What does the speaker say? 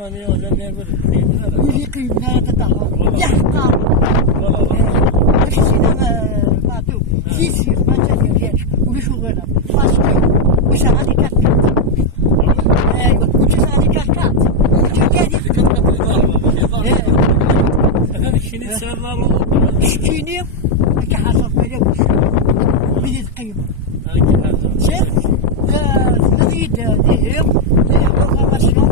راني ولا نقول قيمنا ويلي قيمنا تطهر يحقر باش سينا باطو سيسير ما تديرش ولا شغله باسكو واش غادي كاكات ايوا واش غادي كاكات هذا الشيء اللي تصير شتيني كحصل بلا واش بين القيمه هذا شيخ لا نريد ديهم فورماسيون